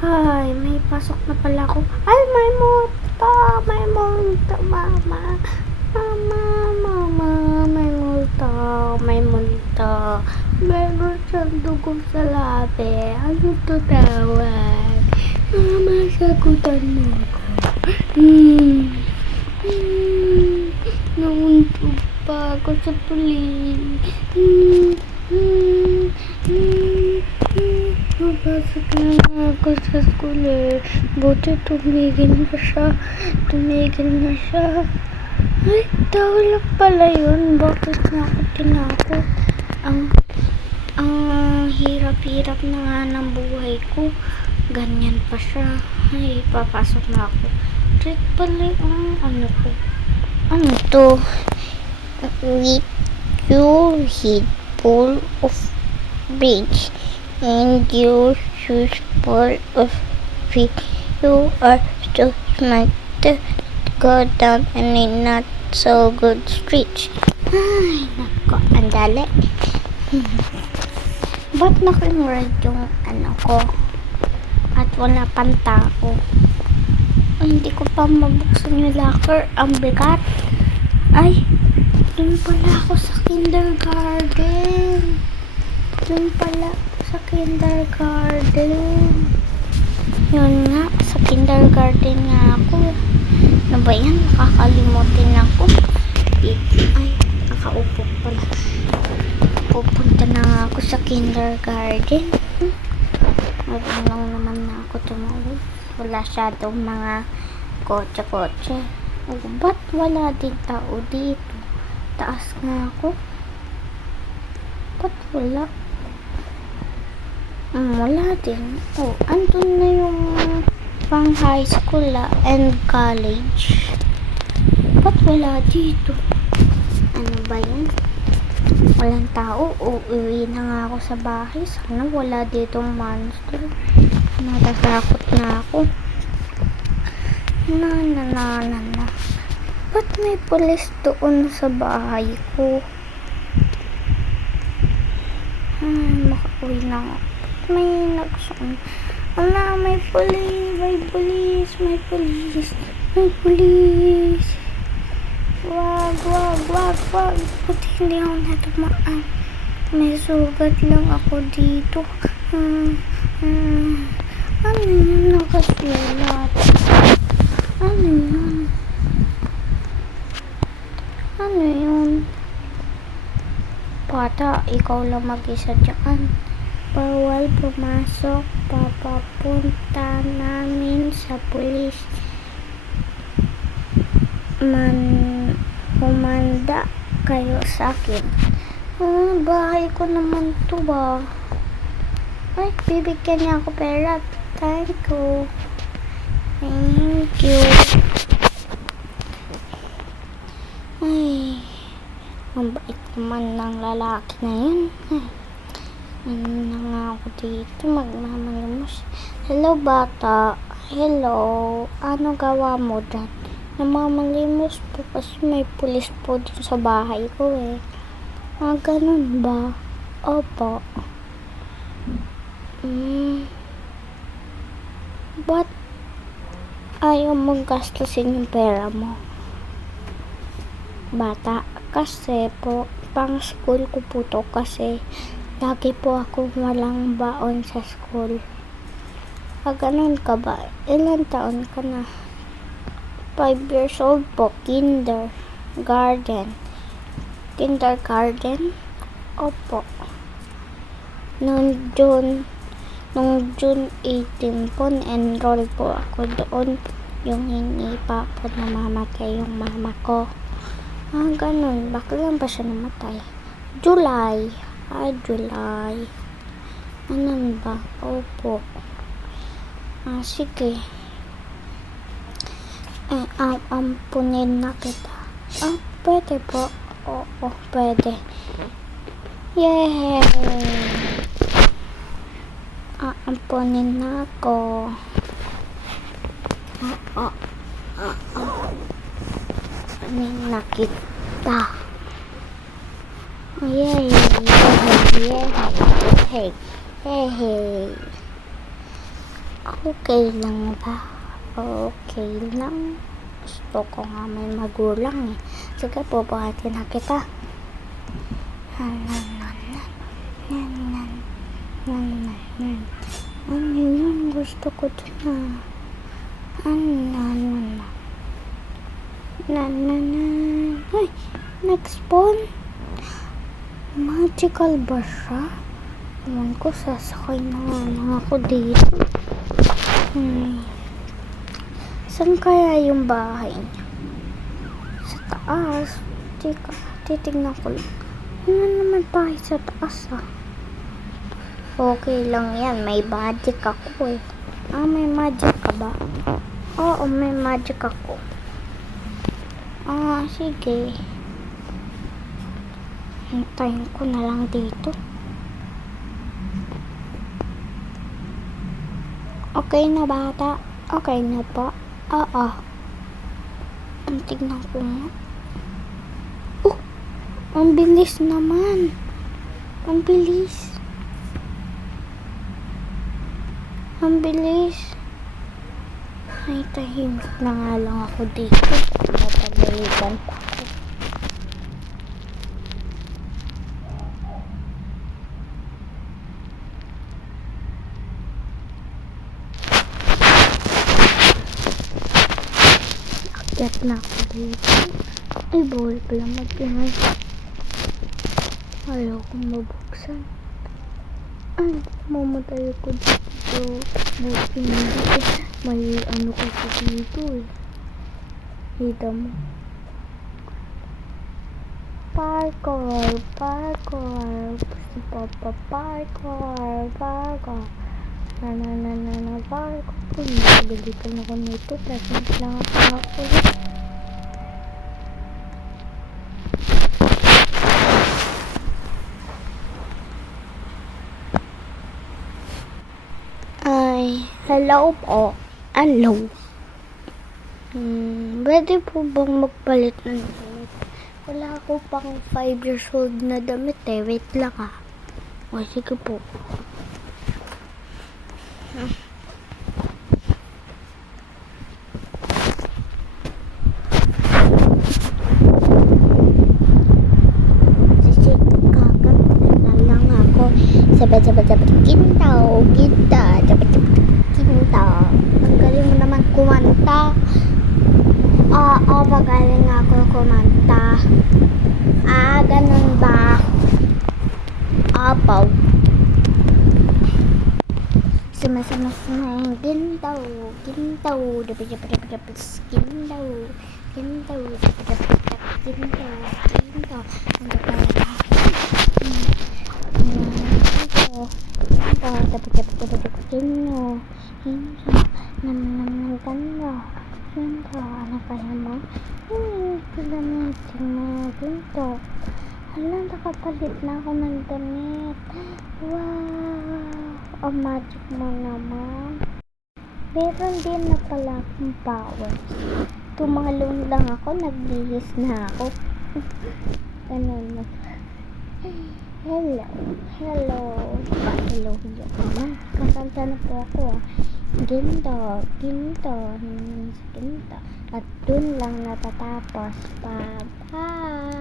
Ay, may pasok na pala ako. Ay, may multo! May multo, mama. Mama, may multo. May multo. Meron siyang dugo sa labi. Ano to tawag? Mama, sagutan mo ako. Nauntog pa ako sa pulis. Mapasok na ako sa school eh. Buti tumigil na siya. Ay, tao lang pala yun. Bakit na ako tinakot? Ang hirap-hirap na nga ng buhay ko. Ganyan pa siya. Ay, papasok na ako. Trick pala yung ano ko. Ano to? With your head full of bridge and your shoes full of feet, you are so smart to go down any not so good streets. Ay, nako, ang dali. Ba't naka-red yung ano ko? At wala pang tao. Ay, hindi ko pa mabuksan yung locker. Ang bigat. Ay, dun pala ako sa kindergarten. Yun nga, sa kindergarten nga ako. Ano ba yan? Nakakalimutin ako. Ay, nakaupo pala. Pupunta na nga ako sa kindergarten. Nagulong naman na ako tumawag. Wala syadong mga kotse-kotse. Ba't wala din tao dito? Taas nga ako. Ba't wala? Wala din. Oh, andun na yung pang high school and college. Ba't wala dito? Ano ba yan? Walang tao. Uuwi na nga ako sa bahay. Sana wala ditong monster. Natatakot na ako. Na. Ba't may pulis doon sa bahay ko? Makauwi na nga. May nagsun. Ala, may pulis. Wag. Buti hindi ako natamaan. May sugat lang ako dito. Ano yun nakasulat? Ano yun? Bata, ikaw lang mag-isa dyan. Bawal pumasok. Papapunta namin sa pulis. Humanda kayo sa akin. Bahay ko naman to ba? Ay, bibigyan niya ako pera. Thank you. Ay, ang bait naman ng lalaki na yun. Ay, ano na nga ako dito, magmamalimos. Hello, bata. Hello. Ano gawa mo dyan? Namamalimos po kasi may pulis po dun sa bahay ko eh. Ganun ba? Opo. Ba't ayaw mong gastusin yung pera mo? Bata, kasi po pang school ko po to kasi lagi po ako walang baon sa school. Ganun ka ba? Ilan taon ka na? 5 years old po. Kindergarten? Opo. Nung June 18 po, enroll po ako doon. Yung hinipa po namamatay yung mama ko. Ganun. Bakit ba siya namatay? July. Ano ba? Opo. Sige. Ampunin na kita. Pwede po. Oo, pwede. Yay! Ampunin na ako. Ampunin na kita. Yay! Hey! Okay lang ba? Okay lang. Gusto ko nga may magulang eh. Sige po, buhatin na kita. Ano yun? Gusto ko dun Ay, nag-spawn? Magical ba siya? Ewan ko, sasakay na nga lang ako dito. Saan kaya yung bahay niya? Sa taas. Teka, titignan ko lang. Ano naman bahay sa taas Okay lang yan. May magic ako eh. May magic ka ba? Oo, may magic ako. Sige. Hintayin ko na lang dito. Okay na bata? Okay na po? Oo. Tignan ko nga. Ang bilis naman. Ang bilis. Ang bilis. Ay, tahimik na nga lang ako dito. Napagalitan pa ako. Akyat na ako dito. Ay, bawal pala mag-ingay. Ayaw kong mabuksan. Ay, mamatay ako dito. Buti hindi. May ano kasi dito eh. Kita mo. Parkour. Si Papa parkour. Parkour. Nagagalitan ako nito. Tapos lang ako. Hello po. Hello. Pwede po bang magpalit ng damit? Wala ko pang 5 years old na damit eh. Wait lang sige po. Kakanta na lang ako. Sabat kintaw. Ang galing mo naman kumanta. Magaling ako kumanta. Ganun ba? Apaw. Sama-sama gintaw. Dapat gintaw. Ano kaya mo? Gamitin mo ginto. Nakapalit na ako ng damit. Wow! Ang magic mo naman. Meron din na pala akong powers. Tumalon lang ako, nagbihis na ako. Ganun na. Hello. Hello naman. Kakanta na po ako Ginto. At dun lang natatapos. Bye-bye.